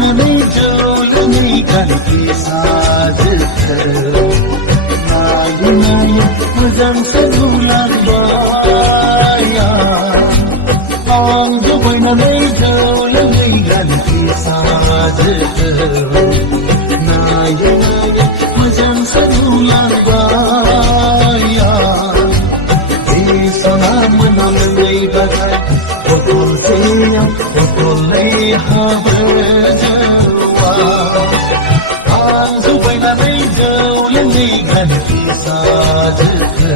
बनने जोलने करके साजकर नाय नाय मोजां सनुलार बाया आंग बनने जोलने करके साजकर नाय नाय मोजां सनुलार बाया सना मननै बाथाय पटलसेयाव पटलै हाबोजोवा आं जुबायनानै जौ लोङै गानखि साजोखो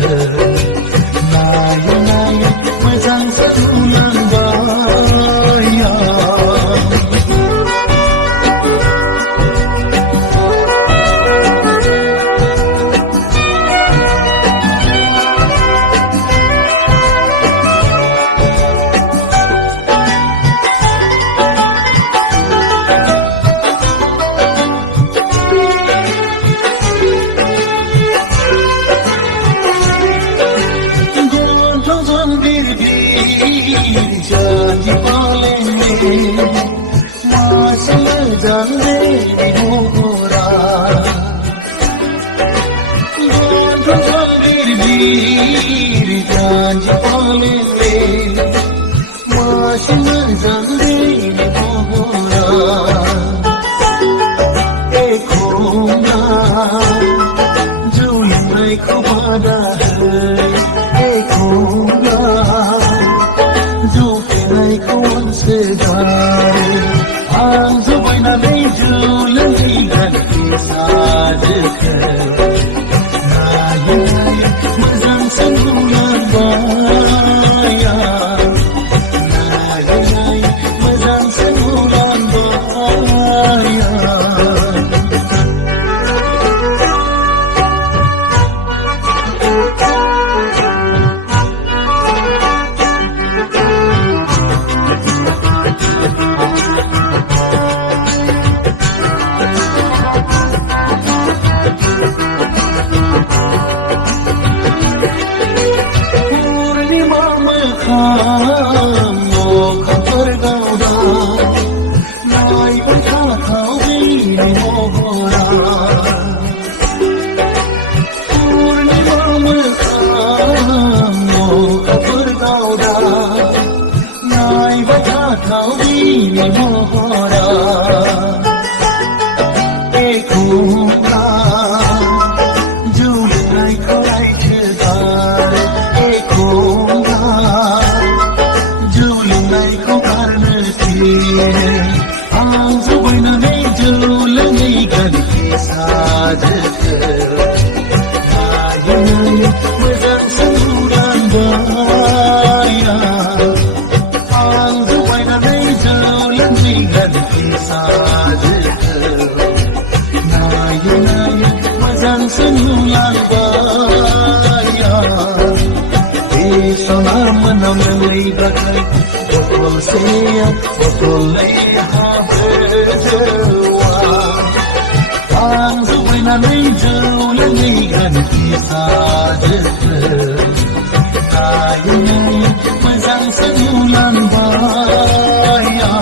नायै नायै मोजां सनुलांबाया janji paling masih janji murah janji janji paling masih janji murah ekuna julai kepada ekuna kawan sedari ang sabay na medyo langigan isadekan naya mazang sandulan bayan naya mazang sandulan bayan Senulang baya Isona menamai bagai Botol saya, botol leha berdewa Ang zubai nanai jauh lengai ganti saja Ayah mazang senulang baya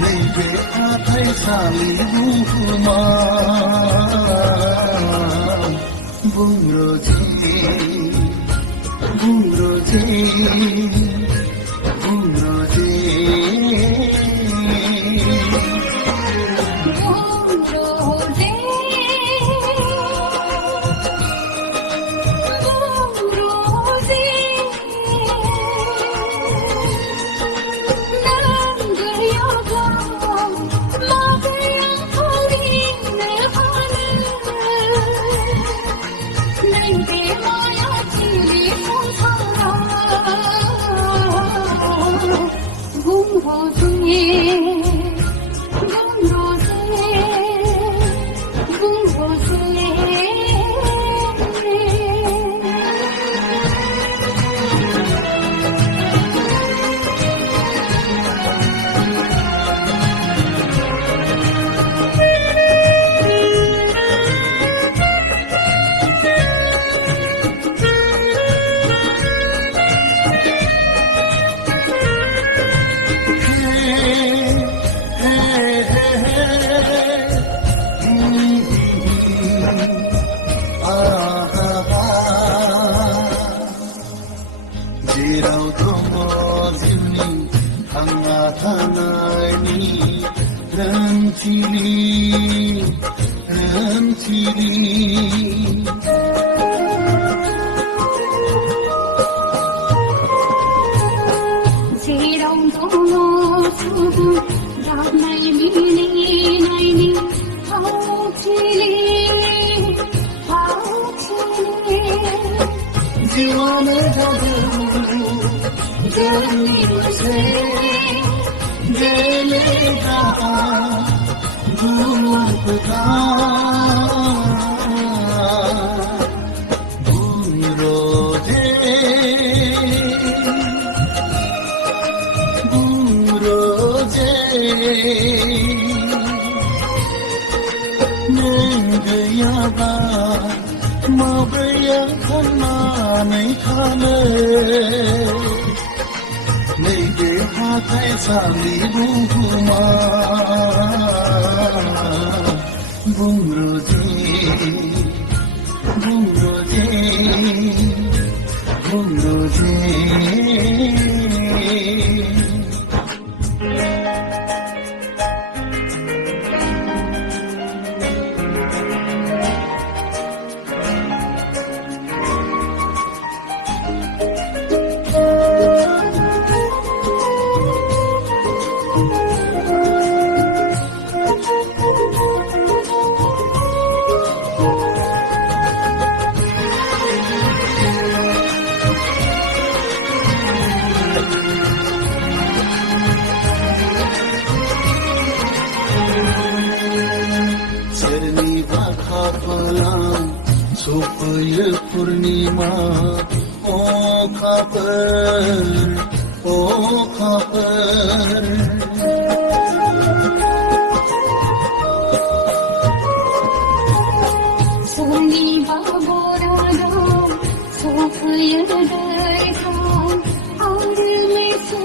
नैबे हाथाइसालि बुहुमा बुंरोजे बुंरोजे बुंरोजे जेराव दङ जिउनि थांना थानायनि रोंथिलि जेराव दङ सुबुं गाबनायनि नेनायनि फावथिलि जिउआनो जादों जोंनि मोनसे गेलेग्रा गुमुर फोथार बुंरोजे बुंरोजे नों गैयाबा माब्रै आं थांनानै थानो नैबे हाथाइसालि बुहुमा बुंरोजे बुंरोजे बुंरोजे सोरनिबा खाफालाव सफैयो पुर्णिमा अखाफोर सोरनिबा बरादाव सफैयो दैखां आरो मेसे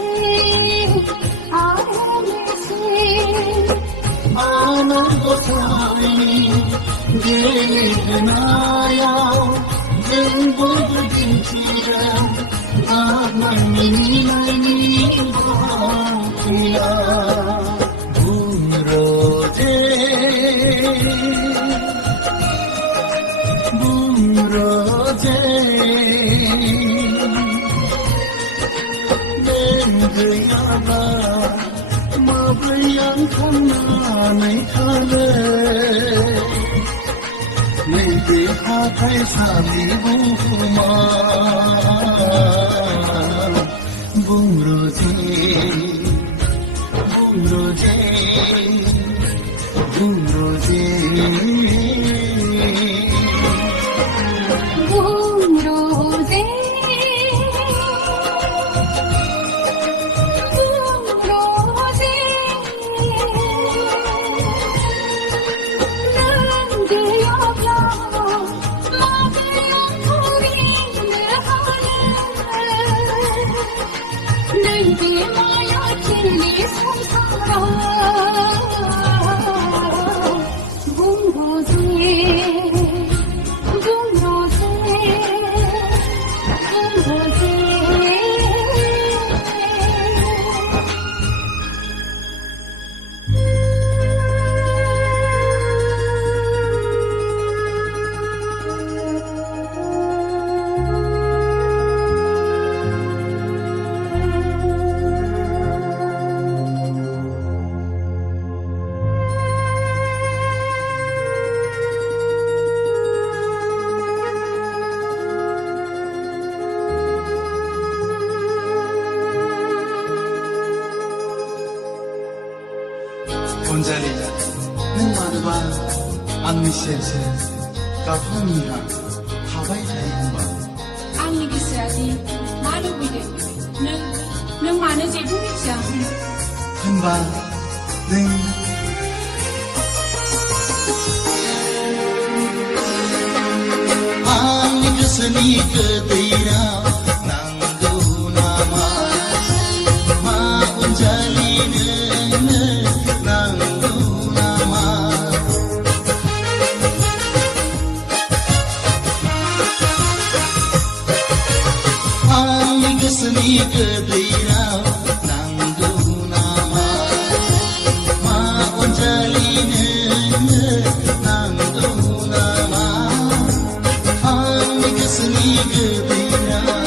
आनन्द गसाइनि गेलेनायाव जों बयबो दिन्थिगोन गाबनायनि मिनिनायनि बांखिया बुंरोजे बुंरोजे नों गैयाबा माब्रै आं थांनानै थानो नैबे हाथाइसालि बुहुमा बुंरोजे बुंरोजे बुंरोजे नैबे माया खेलि संसाराव अनजालि नों मानोबा आंनि सेर सेर गाबहांनिहा थाबाय थायो होनबा आंनि गोसोआदि मा लुबैदों नों मानो जेबो मिथिया होनबा नों आंनि गोसोनि गोदैयाव नांगौ नामा मा अनजालि नोंनो नांगौ नामा आंनि गोसोनि गोदैयाव नांगौ नामा मा अनजालि नोंनो नांगौ नामा आंनि गोसोनि गोदैयाव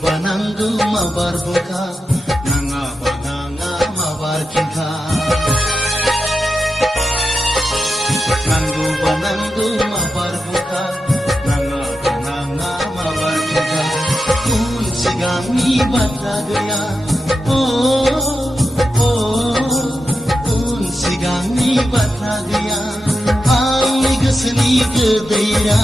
Bananggu mabar buka, nanga bananga mabar kita. Nanggu bananggu mabar buka, nanga bananga mabar kita. Kun sigami batra gaya, oh oh. Kun sigami batra gaya, ami gesni gedera.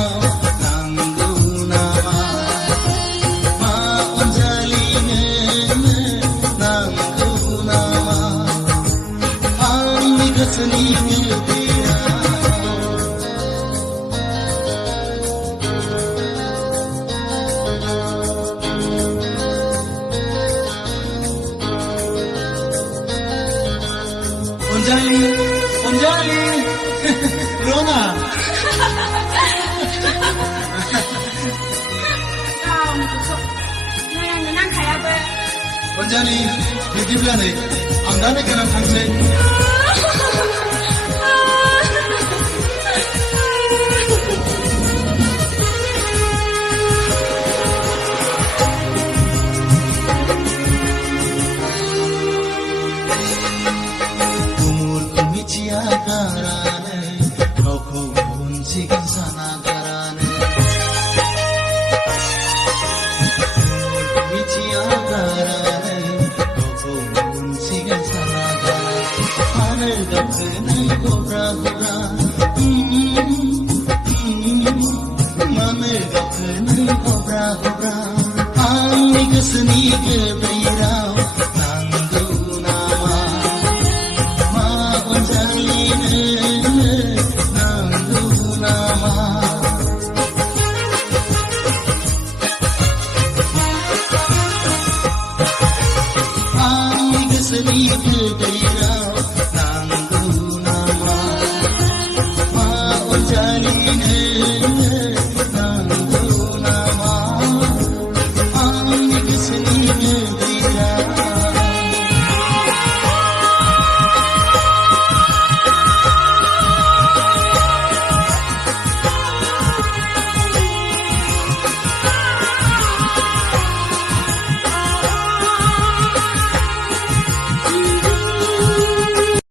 Anjali, Rona. Anjali, bidiब्ला नै आं दा गोनां थांसै आंनि गोसोनि गोदैयाव नांगौ नामा मा अनजालि नोंनो नांगौ नामा आंनि गोसोनि गोदै